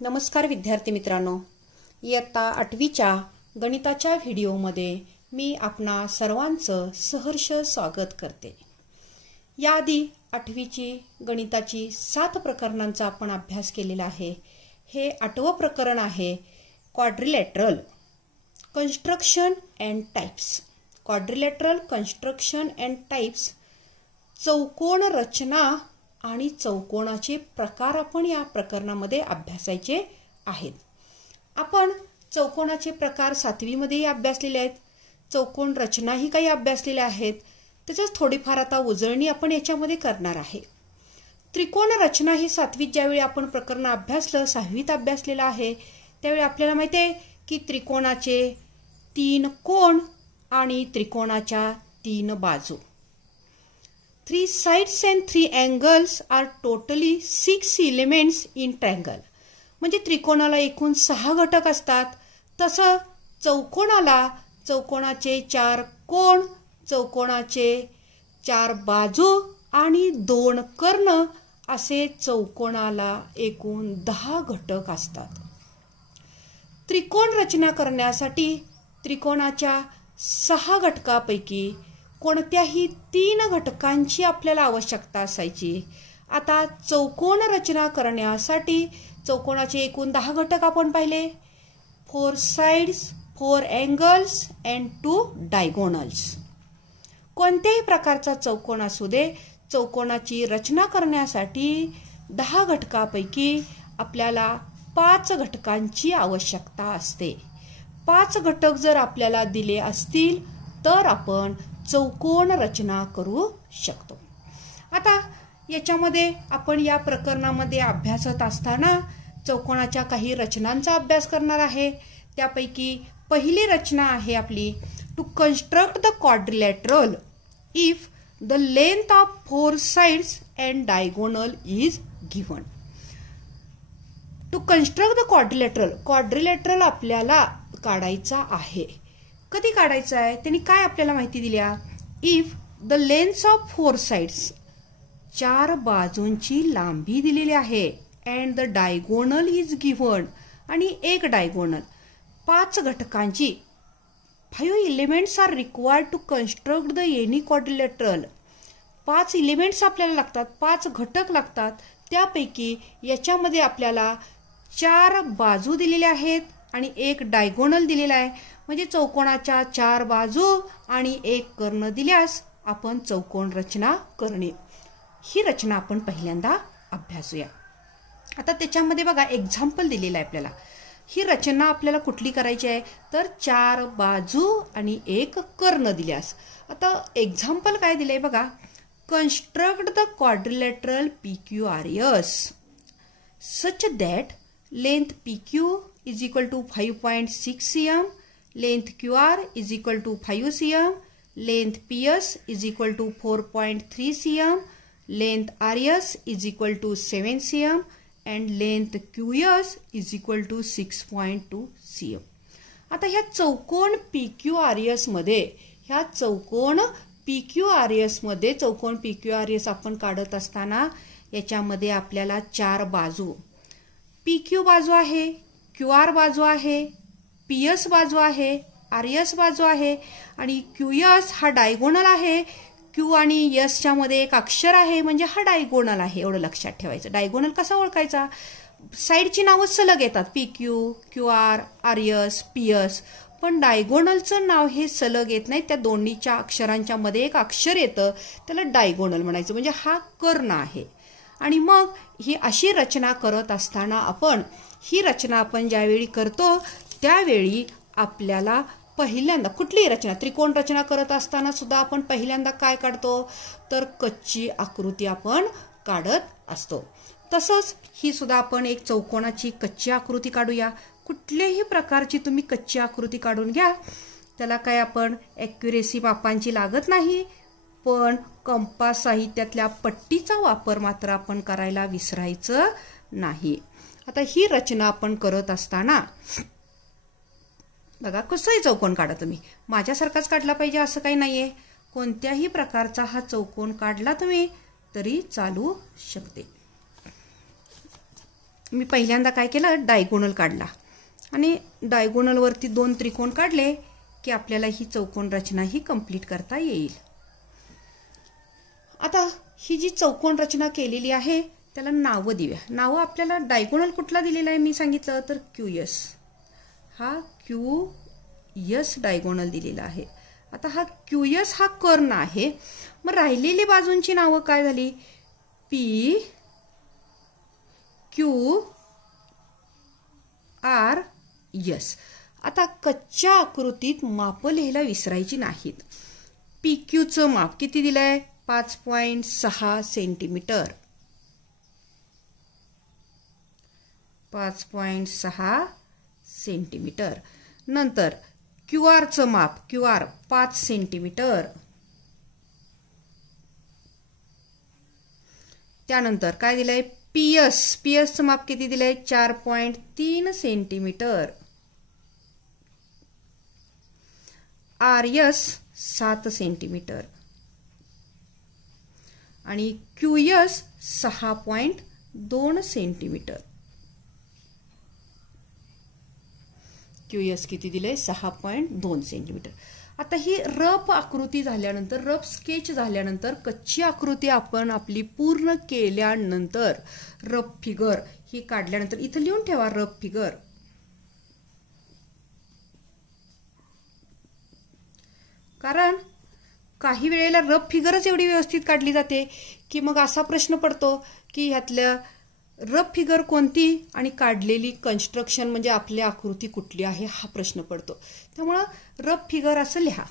नमस्कार विद्यार्थी मित्रांनो, इयत्ता 8वीच्या गणिताच्या व्हिडिओमध्ये मी आपणा सर्वांचं सहर्ष स्वागत करते। याआधी 8वीची गणिताची 7 प्रकरणांचा आपण अभ्यास केलेला आहे। हे 8वं प्रकरण आहे quadrilateral construction and types. Quadrilateral construction and types, चौकोन रचना आणि चौकोनाचे प्रकार आपण या प्रकरणामध्ये अभ्यासायचे आहेत। आपण चौकोनाचे प्रकार 7वी मध्ये अभ्यासलेले आहेत, चौकोन रचना ही काही अभ्यासलेल्या आहेत। त्याच्याच थोडीफार आता उजळणी आपण याच्यामध्ये करणार आहे। त्रिकोण रचना ही 7वीत ज्यावेळी आपण प्रकरण अभ्यासलं, 6वीत अभ्यासलेलं आहे, त्यावेळी आपल्याला माहिती आहे की त्रिकोणाचे 3 कोन आणि त्रिकोणाच्या 3 बाजू, 3 sides and 3 angles are totally 6 elements in triangle। म्हणजे त्रिकोणाला एकूण 6 घटक असतात। तसं चौकोनाला चौकोनाचे 4 कोन, चौकोनाचे 4 बाजू आणि 2 कर्ण असे चौकोनाला एकूण 10 घटक असतात। त्रिकोण रचना करण्यासाठी त्रिकोणाच्या 6 घटकापैकी कोणत्याही 3 घटकांची आपल्याला आवश्यकता असायची। आता चौकोन रचना करण्यासाठी चौकोनाचे एकूण 10 घटक आपण पाहिले, 4 sides, 4 angles and 2 diagonals। कोणत्याही प्रकारचा चौकोन असू दे, चौकोनाची रचना करण्यासाठी 10 घटकापैकी आपल्याला 5 घटकांची आवश्यकता असते। 5 घटक जर आपल्याला दिले असतील तर आपण चौकोन रचना करू शकतो। आता याच्यामध्ये आपण या प्रकरणामध्ये अभ्यासत असताना चौकोनाच्या काही रचनांचा अभ्यास करणार आहे। त्यापैकी पहिली रचना आहे आपली to construct the quadrilateral if the length of 4 sides and diagonal is given. To construct the quadrilateral, quadrilateral आपल्याला काढायचा आहे। कधी काढायचा आहे त्यांनी काय आपल्याला माहिती दिल्या, if the length of 4 sides, 4 बाजूंची लांबी दिलेली आहे, and the diagonal is given, आणि एक डायगोनल, 5 घटकांची, 5 elements are required to construct the any quadrilateral. 5 elements आपल्याला लागतात, 5 घटक लागतात। त्यापैकी याच्यामध्ये आपल्याला 4 बाजू दिलेल्या आहेत आणि एक डायगोनल दिलेला आहे। म्हणजे चौकोनाच्या 4 बाजू आणि एक कर्ण दिल्यास आपण चौकोन रचना करणे, ही रचना आपण पहिल्यांदा अभ्यासूया। आता त्याच्यामध्ये बघा एक्झाम्पल दिलेला आहे आपल्याला। ही रचना आपल्याला कुठली करायची आहे तर 4 बाजू आणि एक कर्ण दिल्यास। आता एक्झाम्पल काय दिलंय बघा, construct the quadrilateral PQRS such that length PQ is equal to 5.6 cm, length QR is equal to 5 cm, length PS is equal to 4.3 cm, length RS is equal to 7 cm and length QS is equal to 6.2 cm। आता ह्या चौकोन PQRS मध्ये, ह्या चौकोन PQRS मध्ये, चौकोन PQRS आपण काढत असताना याच्यामध्ये आपल्याला 4 बाजू, PQ बाजू आहे, QR बाजू आहे, PS बाजू आहे, RS बाजू आहे आणि QS हा डायगोनल आहे। Q आणि S च्या मध्ये एक अक्षर आहे म्हणजे हा डायगोनल आहे, एवढं लक्षात ठेवायचं। डायगोनल कसा ओळखायचा, साइडची नावं सलग येतात, PQ, QR, RS, PS, पण डायगोनलचं नाव हे सलग येत नाही। त्या दोन्हीच्या अक्षरांच्या मध्ये एक अक्षर येतं, त्याला डायगोनल म्हणायचं, म्हणजे हा कर्ण आहे। आणि मग ही अशी रचना करत असताना आपण, ही रचना आपण ज्यावेळी करतो त्यावेळी आपल्याला पहिल्यांदा कुठलीही रचना, त्रिकोण रचना करत असताना सुद्धा आपण पहिल्यांदा काय काढतो तर कच्ची आकृती आपण काढत असतो। तसंच ही सुद्धा आपण एक चौकोनाची कच्ची आकृती काढूया। कुठल्याही प्रकारची तुम्ही कच्ची आकृती काढून घ्या, त्याला काय आपण ॲक्युरेसी मापांची लागत नाही, पण कंपास साहित्यातल्या पट्टीचा वापर मात्र आपण करायला विसरायचं नाही। आता ही रचना आपण करत असताना बघा कसंही चौकोन काढा तुम्ही, माझ्यासारखाच काढला पाहिजे असं काही नाहीये। कोणत्याही प्रकारचा हा चौकोन काढला तुम्ही तरी चालू शकते। मी पहिल्यांदा काय केलं, डायगोनल काढला आणि डायगोनलवरती 2 त्रिकोण काढले की आपल्याला ही चौकोन रचना ही कंप्लीट करता येईल. आता ही जी चौकोन रचना केलेली आहे त्याला नावं देऊया. नावं आपल्याला डायगोनल कुठला दिलेला आहे मी सांगितलं तर QS. हा QS डायगोनल दिलेला आहे. आता हा QS हा कर्ण आहे. मग राहिलेली बाजूंची नावं काय झाली, P Q R S. आता कच्च्या आकृतीत माप लिहायला विसरायची नाहीत. PQचं माप किती दिलंय, 5.6 सेंटीमीटर. 5.6 सेंटीमीटर. नंतर QRचं माप, QR 5 सेंटीमीटर. त्यानंतर काय दिलंय, PSचं माप किती दिलंय, 4.3 सेंटीमीटर. RS 7 सेंटीमीटर आणि QS 6.2 सेंटीमीटर. QS किती दिले, 6.2 सेंटीमीटर. आता ही रफ आकृती झाल्यानंतर, रफ स्केच झाल्यानंतर, कच्ची आकृती आपण आपली पूर्ण केल्यानंतर रफ फिगर ही काढल्यानंतर इथं लिहून ठेवा रफ फिगर. कारण काही वेळेला रफ फिगरच एवढी व्यवस्थित काढली जाते की मग असा प्रश्न पडतो की ह्यातल्या रफ फिगर कोणती आणि काढलेली कन्स्ट्रक्शन म्हणजे आपली आकृती कुठली आहे हा प्रश्न पडतो. त्यामुळं रफ फिगर असं लिहा.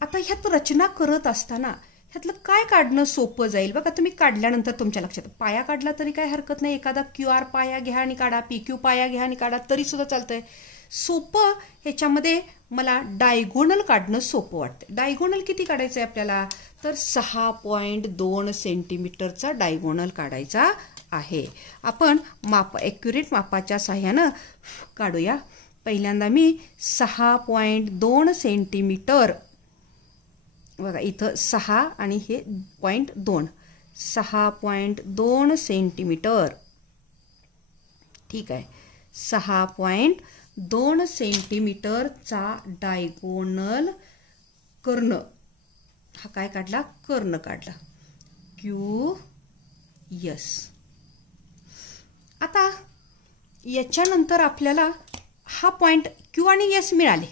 आता ह्यात रचना करत असताना ह्यातलं काय काढणं सोपं जाईल बघा. तुम्ही काढल्यानंतर तुमच्या लक्षात, पाया काढला तरी काय हरकत नाही, एखादा QR पाया घ्या आणि काढा, PQ पाया घ्या आणि काढा तरी सुद्धा चालतंय. सोपं ह्याच्यामध्ये मला डायगोनल काढणं सोपं वाटतं. डायगोनल किती काढायचं आहे आपल्याला तर 6.2 सेंटीमीटरचा डायगोनल काढायचा आहे. आपण माप ॲक्युरेट मापाच्या साह्यानं काढूया. पहिल्यांदा मी 6.2 सेंटीमीटर, बघा इथं 6 आणि हे 0.2, 6.2 सेंटीमीटर. ठीक आहे, 6.2 सेंटीमीटरचा डायगोनल कर्ण हा काय काढला, कर्ण काढला, QS. आता याच्यानंतर आपल्याला हा पॉइंट Q आणि S मिळाले.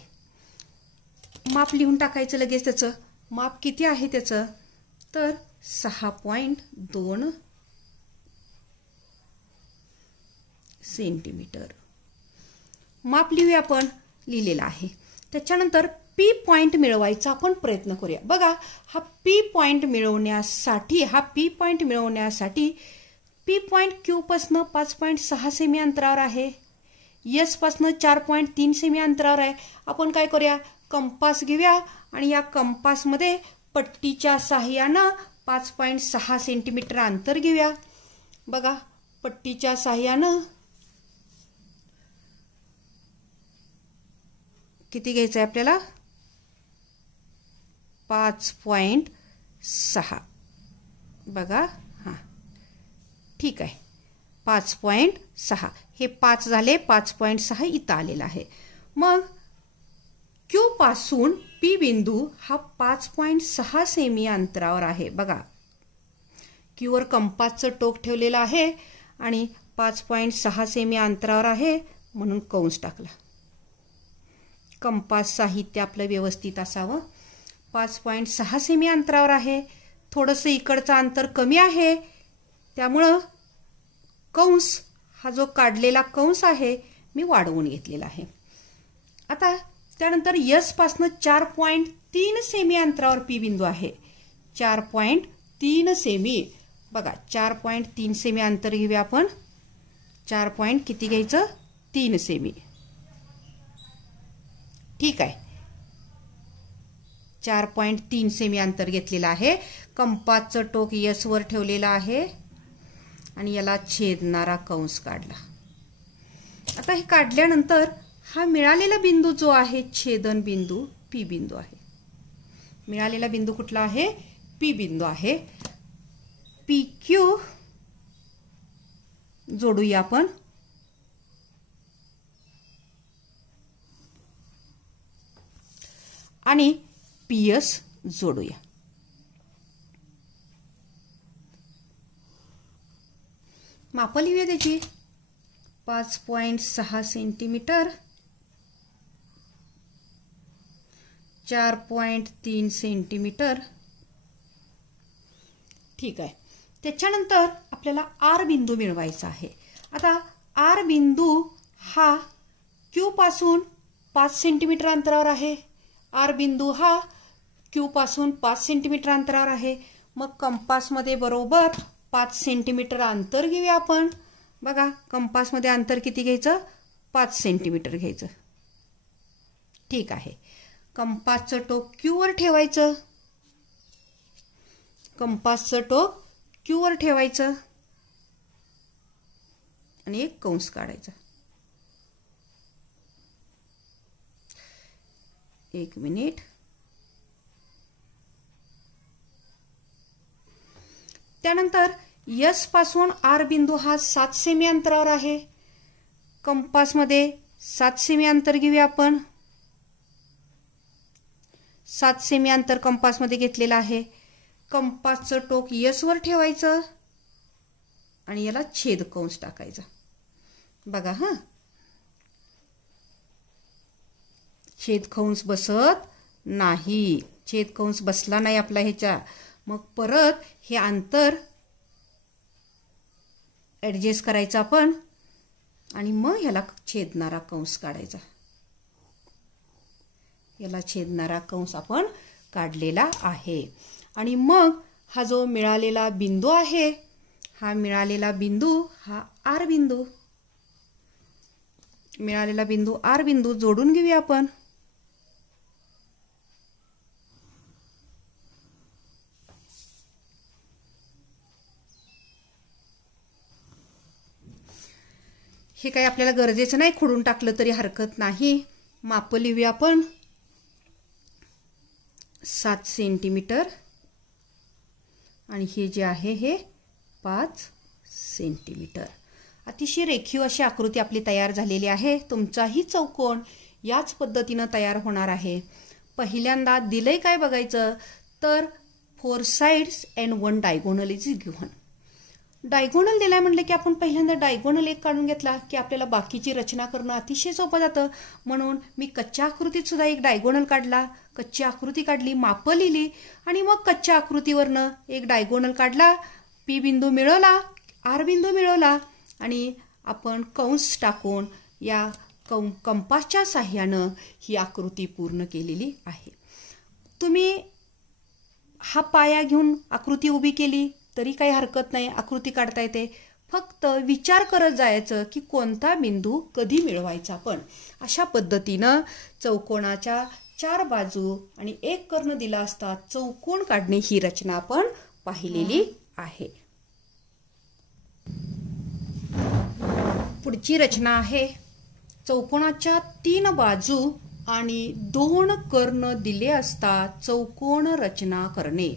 माप लिहून टाकायचं लगेच. त्याचं माप किती आहे त्याचं तर 6.2 सेंटीमीटर. माप लिहूया आपण, लिहिलेलं आहे. त्याच्यानंतर P पॉइंट मिळवायचा आपण प्रयत्न करूया. बघा हा P पॉइंट मिळवण्यासाठी P पॉइंट Q पासून 5.6 सेमी अंतरावर आहे, S पासून 4.3 सेमी अंतरावर आहे. आपण काय करूया, कंपास घेऊया आणि या कंपासमध्ये पट्टीच्या साहाय्यानं 5.6 सेंटीमीटर अंतर घेऊया. बघा पट्टीच्या साहाय्यानं किती घ्यायचं आहे आपल्याला, 5.6. बघा हां ठीक आहे, 5.6 हे 5 झाले, 5.6 इथं आलेला आहे. मग Q पासून P बिंदू हा 5.6 सेमी अंतरावर आहे. बघा Q वर कंपासचं टोक ठेवलेलं आहे आणि 5.6 सेमी अंतरावर आहे म्हणून कंस टाकला. कंपास साहित्य आपलं व्यवस्थित असावं. 5.6 सेमी अंतरावर आहे, थोडंसं इकडचं अंतर कमी आहे त्यामुळं कंस हा जो काढलेला कंस आहे मी वाढवून घेतलेला आहे. आता त्यानंतर S पासून 4.3 सेमी अंतरावर P बिंदू आहे. 4.3 सेमी, बघा 4.3 सेमी अंतर घेऊया आपण. 4 किती घ्यायचं, 3 सेमी. ठीक आहे, 4.3 सेमी अंतर घेतलेलं आहे. कंपासचं टोक S वर ठेवलेलं आहे आणि याला छेदणारा कंस काढला. आता हे काढल्यानंतर हा मिळालेला बिंदू जो आहे छेदन बिंदू P बिंदू आहे. मिळालेला बिंदू कुठला आहे, P बिंदू आहे. PQ जोडूया आपण आणि PS जोडूया. माप लिहूया त्याची. 5.6 सेंटीमीटर, 4.3 सेंटीमीटर. ठीक आहे. त्याच्यानंतर आपल्याला आर बिंदू मिळवायचा आहे. आता आर बिंदू हा क्यू पासून 5 सेंटीमीटर अंतरावर आहे. आर बिंदू हा क्यू पासून 5 सेंटीमीटर अंतरावर आहे. मग कंपासमध्ये बरोबर 5 सेंटीमीटर अंतर घेऊया आपण. बघा, कंपासमध्ये अंतर किती घ्यायचं? 5 सेंटीमीटर घ्यायचं. ठीक आहे. कंपासचं टोक क्यूवर ठेवायचं. कंपासचं टोक क्यूवर ठेवायचं आणि एक कंस काढायचा. 1 मिनिट. त्यानंतर यस पासून आर बिंदू हा 7 सेमी अंतरावर आहे. कंपासमध्ये 7 सेमी अंतर घेऊया आपण. 7 सेमी अंतर कंपासमध्ये घेतलेलं आहे. कंपासचं टोक यस वर ठेवायचं आणि याला छेद कंस टाकायचा. बघा हा, छेद कंस बसत नाही. छेद कंस बसला नाही आपला ह्याच्या. मग परत हे अंतर ऍडजस्ट करायचं आपण आणि मग ह्याला छेदणारा कंस काढायचा. याला छेदणारा कंस आपण काढलेला आहे. आणि मग हा जो मिळालेला बिंदू आहे, हा मिळालेला बिंदू हा आर बिंदू. मिळालेला बिंदू आर बिंदू जोडून घेऊया आपण. हे काही आपल्याला गरजेचं नाही, खोडून टाकलं तरी हरकत नाही. माप लिहूया आपण. 7 सेंटीमीटर आणि हे जे आहे हे 5 सेंटीमीटर. अतिशय रेखीव अशी आकृती आपली तयार झालेली आहे. तुमचाही चौकोन याच पद्धतीनं तयार होणार आहे. पहिल्यांदा दिलंय काय बघायचं तर 4 sides and 1 diagonal is given. Diagonal दिलाय म्हटलं की आपण पहिल्यांदा डायगोनल एक काढून घेतला की आपल्याला बाकीची रचना करणं अतिशय सोपं जातं. म्हणून मी कच्च्या आकृतीत सुद्धा एक डायगोनल काढला. कच्ची आकृती काढली, माप लिहिली आणि मग कच्च्या आकृतीवरनं एक डायगोनल काढला. पी बिंदू मिळवला, आर बिंदू मिळवला आणि आपण कंस टाकून या कंपासच्या साह्यानं ही आकृती पूर्ण केलेली आहे. तुम्ही हा पाया घेऊन आकृती उभी केली तरी काही हरकत नाही, आकृती काढता येते. फक्त विचार करत जायचं की कोणता बिंदू कधी मिळवायचा. पण अशा पद्धतीनं चौकोनाच्या 4 बाजू आणि एक कर्ण दिला असता चौकोन काढणे ही रचना आपण पाहिलेली आहे. पुढची रचना आहे. चौकोनाच्या 3 बाजू आणि 2 कर्ण दिले असता चौकोन रचना करणे.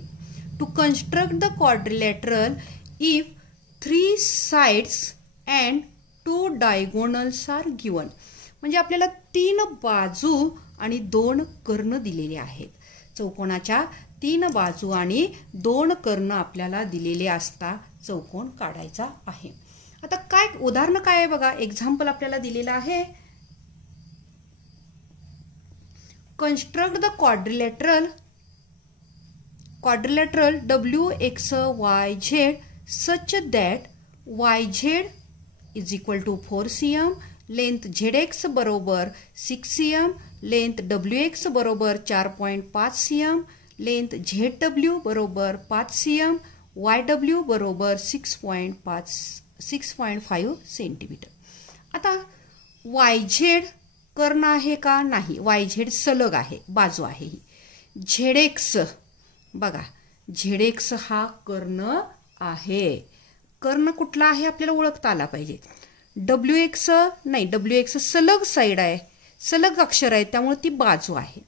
To construct the quadrilateral if 3 sides and 2 diagonals are given. म्हणजे आपल्याला 3 बाजू आणि 2 कर्ण दिलेले आहेत. चौकोनाच्या 3 बाजू आणि 2 कर्ण आपल्याला दिलेले असता चौकोन काढायचा आहे. आता काय उदाहरण काय आहे बघा. एक्झाम्पल आपल्याला दिलेलं आहे. Construct the quadrilateral WXYZ such that YZ is equal to 4 cm, length ZX बरोबर 6 cm, length WX बरोबर 4.5 cm, length ZW बरोबर 5 cm, YW बरोबर 6.5 सेंटीमीटर. आता YZ कर्ण आहे का? नाही. YZ सलग आहे, बाजू आहे ही. ZX बघा, ZX हा कर्ण आहे. कर्ण कुठला आहे आपल्याला ओळखता आला पाहिजे. WX नाही, WX सलग साइड आहे, सलग अक्षर आहे, त्यामुळे ती बाजू आहे.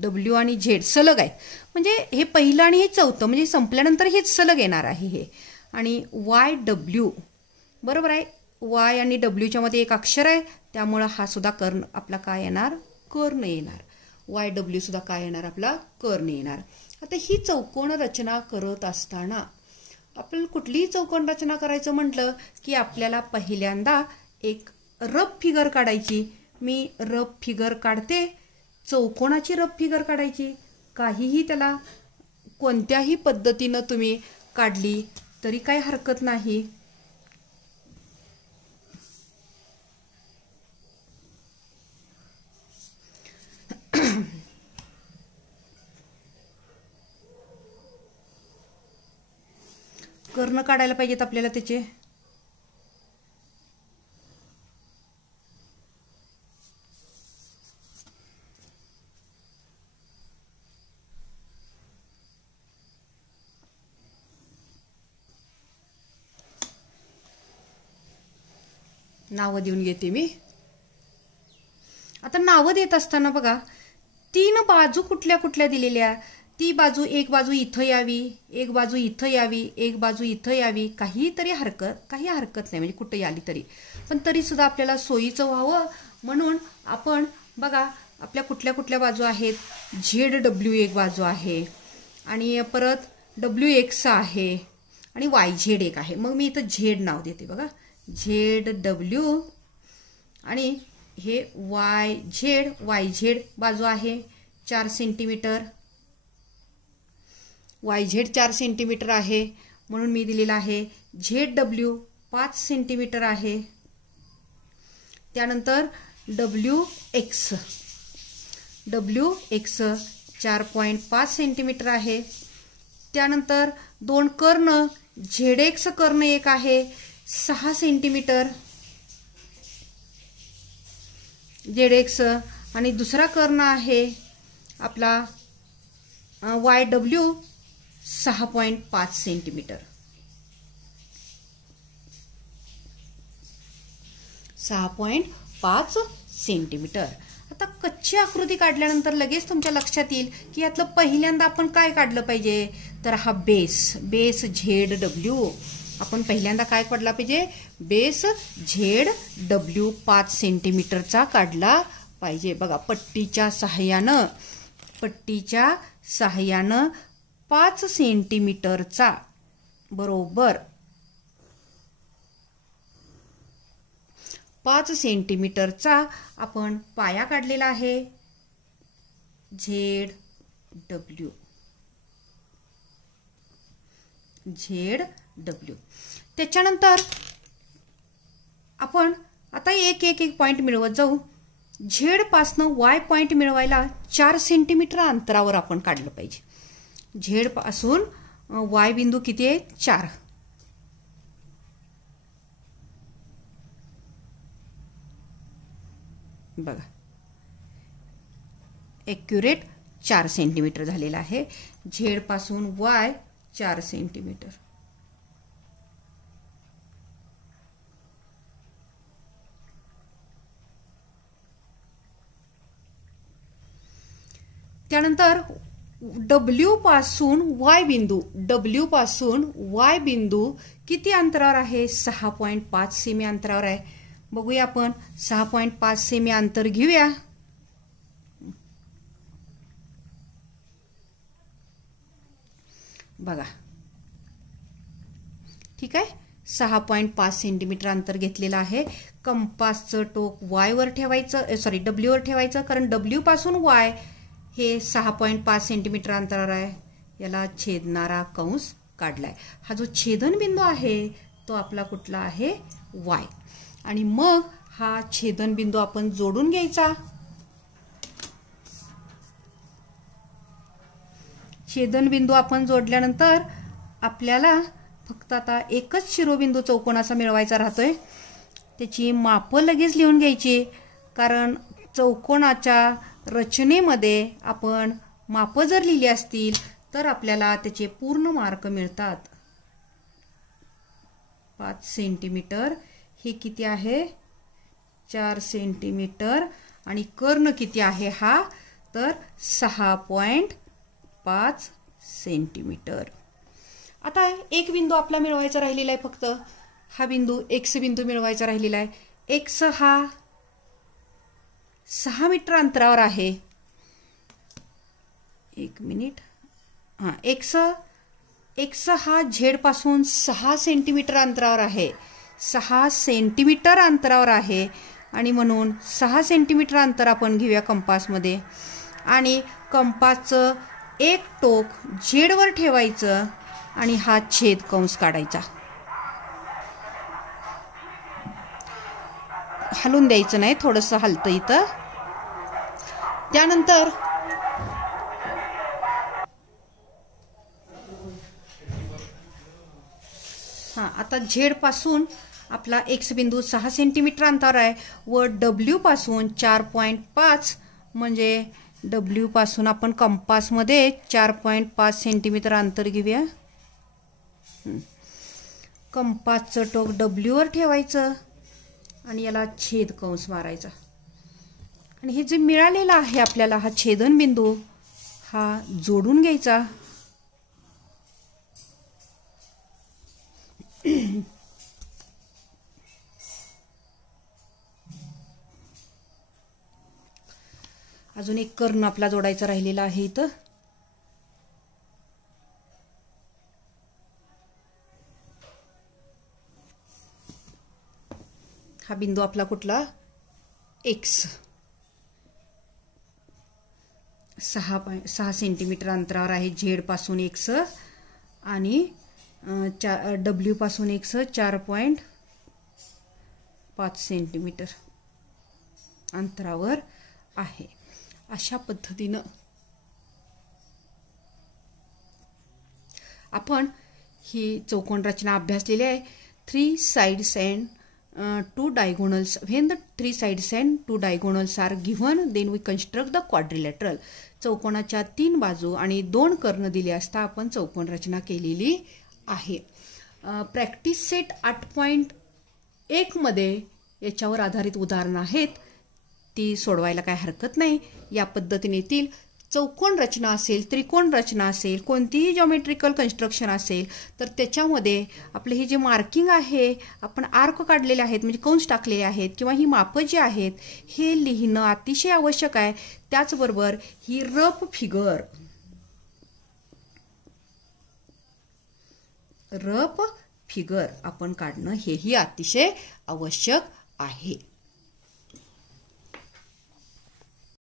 W आणि Z सलग आहेत. म्हणजे हे पहिलं आणि हे चौथं, म्हणजे संपल्यानंतर हेच सलग येणार आहे हे. आणि YW बरोबर आहे. वाय आणि डब्ल्यूच्या मध्ये एक अक्षर आहे, त्यामुळे हा सुद्धा कर्ण आपला काय येणार, कर्ण येणार. वाय डब्ल्यू सुद्धा काय येणार, आपला कर्ण येणार. आता ही चौकोन रचना करत असताना आपण कुठलीही चौकोन रचना करायचं म्हटलं की आपल्याला पहिल्यांदा एक रफ फिगर काढायची. मी रफ फिगर काढते. चौकोनाची रफ फिगर काढायची. काहीही त्याला कोणत्याही पद्धतीनं तुम्ही काढली तरी काही हरकत नाही. कर्ण काढायला पाहिजेत आपल्याला त्याचे. नावं देऊन घेते मी. आता नावं देत असताना बघा, 3 बाजू कुठल्या कुठल्या दिलेल्या. ती बाजू, एक बाजू इथं यावी, एक बाजू इथं यावी, एक बाजू इथं यावी. काही हरकत नाही, म्हणजे कुठे आली तरी. पण तरी सुद्धा आपल्याला सोयीचं व्हावं म्हणून आपण बघा आपल्या कुठल्या कुठल्या बाजू आहेत. ZW एक बाजू आहे आणि परत WX आहे आणि YZ एक आहे. मग मी इथं Z नाव देते बघा. ZW आणि हे YZ बाजू आहे 4 सेंटीमीटर. YZ 4 सेंटीमीटर आहे म्हणून मी दिलेला आहे. ZW 5 सेंटीमीटर आहे. त्यानंतर WX 4.5 सेंटीमीटर आहे. त्यानंतर 2 कर्ण, ZX कर्ण एक आहे 6 सेंटीमीटर ZX आणि दुसरा कर्ण आहे आपला YW 6.5 सेंटीमीटर. 6.5 सेंटीमीटर. आता कच्ची आकृती काढल्यानंतर लगेच तुमच्या लक्षात येईल की यातलं पहिल्यांदा आपण काय काढलं पाहिजे. तर हा बेस ZW आपण पहिल्यांदा काय काढला पाहिजे. बेस ZW 5 सेंटीमीटरचा काढला पाहिजे. बघा पट्टीच्या सहाय्यानं 5 सेंटीमीटरचा बरोबर 5 सेंटीमीटरचा आपण पाया काढलेला आहे. ZW त्याच्यानंतर आपण आता एक पॉइंट मिळवत जाऊ. झेड पासनं Y पॉइंट मिळवायला 4 सेंटीमीटर अंतरावर आपण काढलं पाहिजे. झेड पासून Y बिंदू किती आहे 4. बघा एक्युरेट 4 सेंटीमीटर झालेला आहे. झेड पासून Y 4 सेंटीमीटर. त्यानंतर W पासून Y बिंदू किती अंतरावर आहे. 6.5 सेमी अंतरावर आहे. बघूया आपण 6.5 सेमी अंतर घेऊया. बघा ठीक आहे. 6.5 सेंटीमीटर अंतर घेतलेलं आहे. कंपासचं टोक Y वर ठेवायचं, W वर ठेवायचं, कारण W पासून Y हे 6.5 सेंटीमीटर अंतरावर आहे. याला छेदणारा कंस काढलाय. हा जो छेदन बिंदू आहे तो आपला कुठला आहे Y. आणि मग हा छेदन बिंदू आपण जोडून घ्यायचा. छेदन बिंदू आपण जोडल्यानंतर आपल्याला फक्त आता एकच शिरोबिंदू चौकोनाचा मिळवायचा राहतोय. त्याची मापं लगेच लिहून घ्यायची, कारण चौकोनाच्या रचनेमध्ये आपण मापं जर लिहिली असतील तर आपल्याला त्याचे पूर्ण मार्क मिळतात. 5 सेंटीमीटर हे किती आहे 4 सेंटीमीटर आणि कर्ण किती आहे हा तर 6.5 सेंटीमीटर. आता एक बिंदू आपला मिळवायचा राहिलेला आहे फक्त. हा बिंदू एक्स बिंदू मिळवायचा राहिलेला आहे. एक्स हा 6 मीटर अंतरावर आहे. एक मिनिट. हां, एक्स हा झेड पासून 6 सेंटीमीटर अंतरावर आहे. 6 सेंटीमीटर अंतरावर आहे आणि म्हणून 6 सेंटीमीटर अंतर आपण घेऊया कंपासमध्ये आणि कंपासचं एक टोक झेडवर ठेवायचं आणि हा छेद कंस काढायचा. हलून द्यायचं नाही, थोडंसं हलतं इथं. त्यानंतर आता झेड पासून आपला एक्स बिंदू 6 सेंटीमीटर अंतरावर आहे व डब्ल्यू पासून 4.5 म्हणजे डब्ल्यू पासून आपण कंपासमध्ये 4.5 सेंटीमीटर अंतर घेऊया. कंपासचं टोक डब्ल्यूवर ठेवायचं आणि याला छेद कंस मारायचा आणि हे जे मिळालेलं आहे आपल्याला हा छेदन बिंदू हा जोडून घ्यायचा. अजून एक कर्ण आपला जोडायचा राहिलेला आहे इथं. हा बिंदू आपला कुठला? एक्स. 6 सेंटीमीटर अंतरावर आहे झेड पासून एक्स आणि डब्ल्यू पासून एक्स 4.5 सेंटीमीटर अंतरावर आहे. अशा पद्धतीनं आपण ही चौकोन रचना अभ्यासलेली आहे. 3 sides and 2 diagonals. When the 3 sides and 2 diagonals are given, then we construct the quadrilateral. चौकोनाच्या 3 बाजू आणि 2 कर्ण दिले असता आपण चौकोन रचना केलेली आहे. प्रॅक्टिस सेट 8.1 मध्ये याच्यावर आधारित उदाहरणं आहेत, ती सोडवायला काय हरकत नाही. या पद्धतीने येतील. चौकोन रचना असेल, त्रिकोण रचना असेल, कोणतीही जॉमेट्रिकल कन्स्ट्रक्शन असेल तर त्याच्यामध्ये आपले हे जे मार्किंग आहे, आपण आर्क काढलेले आहेत म्हणजे कंस टाकलेले आहेत किंवा ही मापं जी आहेत हे लिहिणं अतिशय आवश्यक आहे. त्याचबरोबर ही रफ फिगर आपण काढणं हेही अतिशय आवश्यक आहे.